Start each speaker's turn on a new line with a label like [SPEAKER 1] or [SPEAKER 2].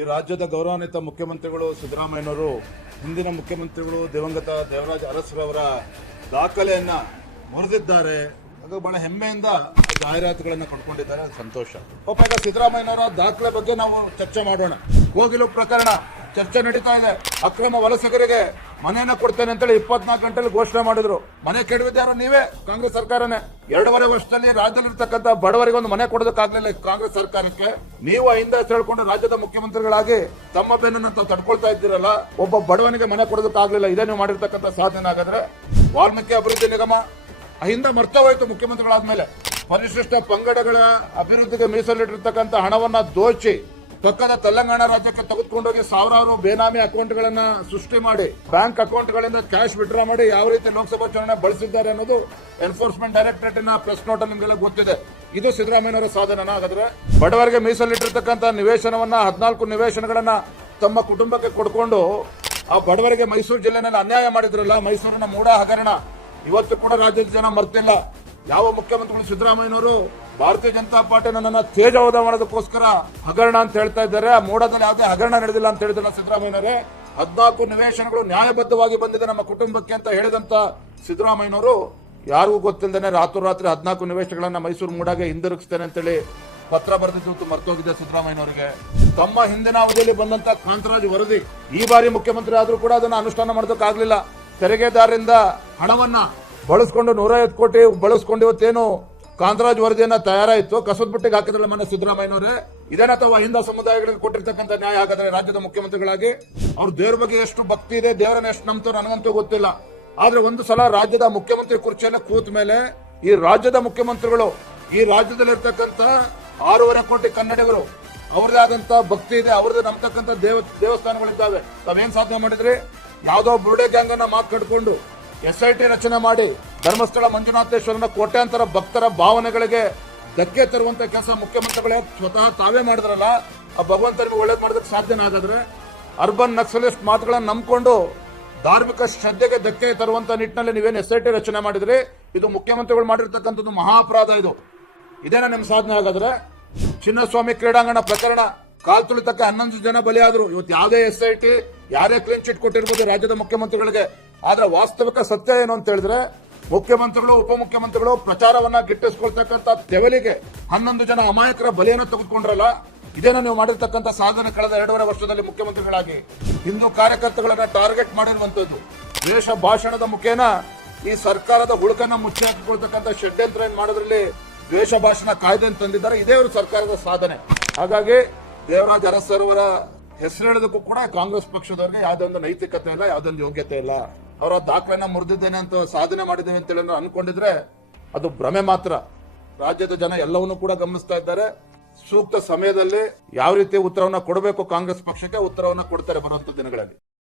[SPEAKER 1] ಈ ರಾಜ್ಯದ ಗೌರವಾನ್ವಿತ ಮುಖ್ಯಮಂತ್ರಿಗಳು ಸಿದ್ದರಾಮಯ್ಯನವರು, ಹಿಂದಿನ ಮುಖ್ಯಮಂತ್ರಿಗಳು ದಿವಂಗತ ದೇವರಾಜ ಅರಸರವರ ದಾಖಲೆಯನ್ನು ಮುರಿದಿದ್ದಾರೆ. ಅದು ಬಹಳ ಹೆಮ್ಮೆಯಿಂದ ಜಾಹೀರಾತುಗಳನ್ನು ಕಂಡುಕೊಂಡಿದ್ದಾರೆ. ಸಂತೋಷ. ಪಾಪ ಈಗ ಸಿದ್ದರಾಮಯ್ಯನವರ ದಾಖಲೆ ಬಗ್ಗೆ ನಾವು ಚರ್ಚೆ ಮಾಡೋಣ. ಕೋಗಿಲು ಪ್ರಕರಣ. ಚರ್ಚೆ ನಡೀತಾ ಇದೆ. ಅಕ್ರಮ ವಲಸಿಗರಿಗೆ ಮನೆಯನ್ನ ಕೊಡ್ತೇನೆ ಅಂತೇಳಿ ಇಪ್ಪತ್ನಾಲ್ಕು ಗಂಟೆಲಿ ಘೋಷಣೆ ಮಾಡಿದ್ರು. ಮನೆ ಕೆಡವಿದ್ಯಾರು ನೀವೇ? ಕಾಂಗ್ರೆಸ್ ಸರ್ಕಾರನೇ. ಎರಡೂವರೆ ವರ್ಷದಲ್ಲಿ ರಾಜ್ಯದಲ್ಲಿರ್ತಕ್ಕಂಥ ಬಡವರಿಗೆ ಒಂದು ಮನೆ ಕೊಡೋದಕ್ಕಾಗಲಿಲ್ಲ ಕಾಂಗ್ರೆಸ್ ಸರ್ಕಾರಕ್ಕೆ. ನೀವು ಹಿಂದೆ ಹೇಳ್ಕೊಂಡು ರಾಜ್ಯದ ಮುಖ್ಯಮಂತ್ರಿಗಳಾಗಿ ತಮ್ಮ ಬೆನ್ನನ್ನು ತಡ್ಕೊಳ್ತಾ ಇದ್ದೀರಲ್ಲ, ಒಬ್ಬ ಬಡವನಿಗೆ ಮನೆ ಕೊಡೋದಕ್ಕಾಗಲಿಲ್ಲ. ಇದೇ ನೀವು ಮಾಡಿರ್ತಕ್ಕಂಥ ಸಾಧನೆ ಹಾಗಾದ್ರೆ ವಾಲ್ಮೀಕಿ ಅಭಿವೃದ್ಧಿ ನಿಗಮ ಹಿಂದೆ ಮರ್ತೋಯ್ತು ಮುಖ್ಯಮಂತ್ರಿಗಳಾದ್ಮೇಲೆ. ಪರಿಶಿಷ್ಟ ಪಂಗಡಗಳ ಅಭಿವೃದ್ಧಿಗೆ ಮೀಸಲಿಟ್ಟಿರ್ತಕ್ಕಂಥ ಹಣವನ್ನ ದೋಚಿ ಪಕ್ಕದ ತೆಲಂಗಾಣ ರಾಜ್ಯಕ್ಕೆ ತೆಗೆದುಕೊಂಡೋಗಿ ಸಾವಿರಾರು ಬೇನಾಮಿ ಅಕೌಂಟ್ಗಳನ್ನ ಸೃಷ್ಟಿ ಮಾಡಿ, ಬ್ಯಾಂಕ್ ಅಕೌಂಟ್ಗಳಿಂದ ಕ್ಯಾಶ್ ವಿಡ್ರಾ ಮಾಡಿ ಯಾವ ರೀತಿ ಲೋಕಸಭಾ ಚುನಾವಣೆ ಬಳಸಿದ್ದಾರೆ ಅನ್ನೋದು ಎನ್ಫೋರ್ಸ್ಮೆಂಟ್ ಡೈರೆಕ್ಟರೇಟಿನ ಪ್ರೆಸ್ ನೋಟ್ ನಿಮ್ಗೆಲ್ಲ ಗೊತ್ತಿದೆ. ಇದು ಸಿದ್ದರಾಮಯ್ಯನವರ ಸಾಧನ ಹಾಗಾದ್ರೆ? ಬಡವರಿಗೆ ಮೀಸಲಿಟ್ಟಿರ್ತಕ್ಕಂಥ ನಿವೇಶನವನ್ನ ಹದಿನಾಲ್ಕು ನಿವೇಶನಗಳನ್ನ ತಮ್ಮ ಕುಟುಂಬಕ್ಕೆ ಕೊಡ್ಕೊಂಡು ಆ ಬಡವರಿಗೆ ಮೈಸೂರು ಜಿಲ್ಲೆನಲ್ಲಿ ಅನ್ಯಾಯ ಮಾಡಿದ್ರಲ್ಲ, ಮೈಸೂರಿನ ಮೂಡ ಹಗರಣ, ಇವತ್ತು ಕೂಡ ರಾಜ್ಯದ ಜನ ಮರ್ತಿಲ್ಲ. ಯಾವ ಮುಖ್ಯಮಂತ್ರಿಗಳು ಸಿದ್ದರಾಮಯ್ಯನವರು ಭಾರತೀಯ ಜನತಾ ಪಾರ್ಟಿ ನನ್ನನ್ನ ತೇಜವಾದ ಮಾಡೋದಕ್ಕೋಸ್ಕರ ಹಗರಣ ಅಂತ ಹೇಳ್ತಾ ಇದ್ದಾರೆ. ಮೋಡದಲ್ಲಿ ಯಾವುದೇ ಹಗರಣ ನಡೆದಿಲ್ಲ ಅಂತ ಹೇಳಿದ್ರಲ್ಲ ಸಿದ್ದರಾಮಯ್ಯನವರೇ. ಹದಿನಾಲ್ಕು ನಿವೇಶನಗಳು ನ್ಯಾಯಬದ್ಧವಾಗಿ ಬಂದಿದೆ ನಮ್ಮ ಕುಟುಂಬಕ್ಕೆ ಅಂತ ಹೇಳಿದಂತ ಸಿದ್ದರಾಮಯ್ಯನವರು ಯಾರಿಗೂ ಗೊತ್ತಿಲ್ಲದೆ ರಾತ್ರೋರಾತ್ರಿ ಹದಿನಾಲ್ಕು ನಿವೇಶನಗಳನ್ನ ಮೈಸೂರು ಮೂಡಾಗೆ ಹಿಂದಿರುಗಿಸ್ತೇನೆ ಅಂತೇಳಿ ಪತ್ರ ಬರೆದಿದ್ದು ಮರ್ತೋಗಿದೆ ಸಿದ್ದರಾಮಯ್ಯನವರಿಗೆ. ತಮ್ಮ ಹಿಂದಿನ ಅವಧಿಯಲ್ಲಿ ಬಂದಂತ ಕಾಂತರಾಜ್ ವರದಿ, ಈ ಬಾರಿ ಮುಖ್ಯಮಂತ್ರಿ ಆದರೂ ಕೂಡ ಅದನ್ನು ಅನುಷ್ಠಾನ ಮಾಡೋದಕ್ಕಾಗಲಿಲ್ಲ. ತೆರಿಗೆದಾರರಿಂದ ಹಣವನ್ನ ಬಳಸ್ಕೊಂಡು ನೂರೈವತ್ತು ಕೋಟಿ ಬಳಸ್ಕೊಂಡು ಇವತ್ತೇನು ಕಾಂತರಾಜ್ ವರದಿಯನ್ನ ತಯಾರಾಯಿತು. ಕಸದ ಬುಟ್ಟಿಗೆ ಹಾಕಿದ್ರಲ್ಲ ಮನೆ ಸಿದ್ದರಾಮಯ್ಯನವರೇ. ಇದೇನ ಅಥವಾ ಹಿಂದ ಸಮುದಾಯಗಳಿಗೆ ಕೊಟ್ಟಿರ್ತಕ್ಕಂಥ ನ್ಯಾಯ ಹಾಗಾದ್ರೆ ರಾಜ್ಯದ ಮುಖ್ಯಮಂತ್ರಿಗಳಾಗಿ? ಅವ್ರ ದೇವ್ರ ಬಗ್ಗೆ ಎಷ್ಟು ಭಕ್ತಿ ಇದೆ, ದೇವರನ್ನ ಎಷ್ಟು ನಂಬ್ತಾರೆ ನನಗಂತೂ ಗೊತ್ತಿಲ್ಲ. ಆದ್ರೆ ಒಂದು ಸಲ ರಾಜ್ಯದ ಮುಖ್ಯಮಂತ್ರಿ ಕುರ್ಚಿಯನ್ನ ಕೂತ ಮೇಲೆ ಈ ರಾಜ್ಯದ ಮುಖ್ಯಮಂತ್ರಿಗಳು, ಈ ರಾಜ್ಯದಲ್ಲಿರ್ತಕ್ಕಂಥ ಆರೂವರೆ ಕೋಟಿ ಕನ್ನಡಿಗರು ಅವ್ರದೇ ಆದಂತ ಭಕ್ತಿ ಇದೆ, ಅವ್ರದ್ದು ನಂಬತಕ್ಕಂಥ ದೇವ, ದೇವಸ್ಥಾನಗಳಿದ್ದಾವೆ. ತಾವೇನ್ ಸಾಧನೆ ಮಾಡಿದ್ರಿ? ಯಾವ್ದೋ ಬುರುಡೆ ಗ್ಯಾಂಗ್ ಅನ್ನ ಮಾತು ಕಟ್ಕೊಂಡು ಎಸ್ ಐ ಟಿ ರಚನೆ ಮಾಡಿ ಧರ್ಮಸ್ಥಳ ಮಂಜುನಾಥೇಶ್ವರನ ಕೋಟ್ಯಾಂತರ ಭಕ್ತರ ಭಾವನೆಗಳಿಗೆ ಧಕ್ಕೆ ತರುವಂತ ಕೆಲಸ ಮುಖ್ಯಮಂತ್ರಿಗಳೇ ಸ್ವತಃ ತಾವೇ ಮಾಡಿದ್ರಲ್ಲ, ಆ ಭಗವಂತನಿಗೆ ಒಳ್ಳೇದು ಮಾಡೋದಕ್ಕೆ ಸಾಧ್ಯನ ಹಾಗಾದ್ರೆ ಅರ್ಬನ್ ನಕ್ಸಲಿಸ್ಟ್ ಮಾತುಗಳನ್ನು ನಂಬಿಕೊಂಡು ಧಾರ್ಮಿಕ ಶ್ರದ್ಧೆಗೆ ಧಕ್ಕೆ ತರುವಂತ ನಿಟ್ಟಿನಲ್ಲಿ ನೀವೇನು ಎಸ್ ಐ ಟಿ ರಚನೆ ಮಾಡಿದ್ರಿ? ಇದು ಮುಖ್ಯಮಂತ್ರಿಗಳು ಮಾಡಿರ್ತಕ್ಕಂಥದ್ದು ಮಹಾ ಅಪರಾಧ ಇದು. ಇದೇನ ನಿಮ್ ಸಾಧನೆ ಹಾಗಾದ್ರೆ ಚಿನ್ನಸ್ವಾಮಿ ಕ್ರೀಡಾಂಗಣ ಪ್ರಕರಣ ಕಾಲ್ ತುಳಿತಕ್ಕೆ ಹನ್ನೊಂದು ಜನ ಬಲಿಯಾದ್ರು. ಇವತ್ತು ಯಾವುದೇ ಎಸ್ ಐ ಟಿ ಯಾರೇ ಕ್ಲೀನ್ ಚಿಟ್ ಕೊಟ್ಟಿರ್ಬೋದು ರಾಜ್ಯದ ಮುಖ್ಯಮಂತ್ರಿಗಳಿಗೆ. ಆದ್ರೆ ವಾಸ್ತವಿಕ ಸತ್ಯ ಏನು ಅಂತ ಹೇಳಿದ್ರೆ ಮುಖ್ಯಮಂತ್ರಿಗಳು, ಉಪಮುಖ್ಯಮಂತ್ರಿಗಳು ಪ್ರಚಾರವನ್ನ ಗಿಟ್ಟಿಸ್ಕೊಳ್ತಕ್ಕಂಥ ದೆವಲಿಗೆ ಹನ್ನೊಂದು ಜನ ಅಮಾಯಕರ ಬಲಿಯನ್ನು ತೆಗೆದುಕೊಂಡ್ರಲ್ಲ, ಇದೇನ ನೀವು ಮಾಡಿರ್ತಕ್ಕಂಥ ಸಾಧನೆ ಕಳೆದ ಎರಡೂವರೆ ವರ್ಷದಲ್ಲಿ ಮುಖ್ಯಮಂತ್ರಿಗಳಾಗಿ. ಹಿಂದೂ ಕಾರ್ಯಕರ್ತಗಳನ್ನ ಟಾರ್ಗೆಟ್ ಮಾಡಿರುವಂತದ್ದು ದ್ವೇಷ ಭಾಷಣದ ಮುಖೇನ ಈ ಸರ್ಕಾರದ ಹುಳುಕನ್ನ ಮುಚ್ಚಿ ಹಾಕಿಕೊಳ್ತಕ್ಕಂಥ ಷಡ್ಯಂತ್ರ ಏನ್ ಮಾಡೋದ್ರಲ್ಲಿ ದ್ವೇಷ ಭಾಷಣ ಕಾಯ್ದೆ ತಂದಿದ್ದಾರೆ. ಇದೇ ಅವರು ಸರ್ಕಾರದ ಸಾಧನೆ. ಹಾಗಾಗಿ ದೇವರಾಜ್ ಅರಸರವರ ಹೆಸರು ಹೇಳೋದಕ್ಕೂ ಕೂಡ ಕಾಂಗ್ರೆಸ್ ಪಕ್ಷದವರಿಗೆ ಯಾವ್ದೊಂದು ನೈತಿಕತೆ ಇಲ್ಲ ಯಾವ್ದೊಂದು ಯೋಗ್ಯತೆ ಇಲ್ಲ. ಅವರ ದಾಖಲೆನ ಮುರಿದಿದ್ದೇನೆ ಅಂತ ಸಾಧನೆ ಮಾಡಿದ್ದೇವೆ ಅಂತ ಹೇಳಿ ಅನ್ಕೊಂಡಿದ್ರೆ ಅದು ಭ್ರಮೆ ಮಾತ್ರ. ರಾಜ್ಯದ ಜನ ಎಲ್ಲವನ್ನೂ ಕೂಡ ಗಮನಿಸ್ತಾ ಇದ್ದಾರೆ. ಸೂಕ್ತ ಸಮಯದಲ್ಲಿ ಯಾವ ರೀತಿ ಉತ್ತರವನ್ನ ಕೊಡಬೇಕು ಕಾಂಗ್ರೆಸ್ ಪಕ್ಷಕ್ಕೆ, ಉತ್ತರವನ್ನ ಕೊಡ್ತಾರೆ ಬರುವಂತ ದಿನಗಳಲ್ಲಿ.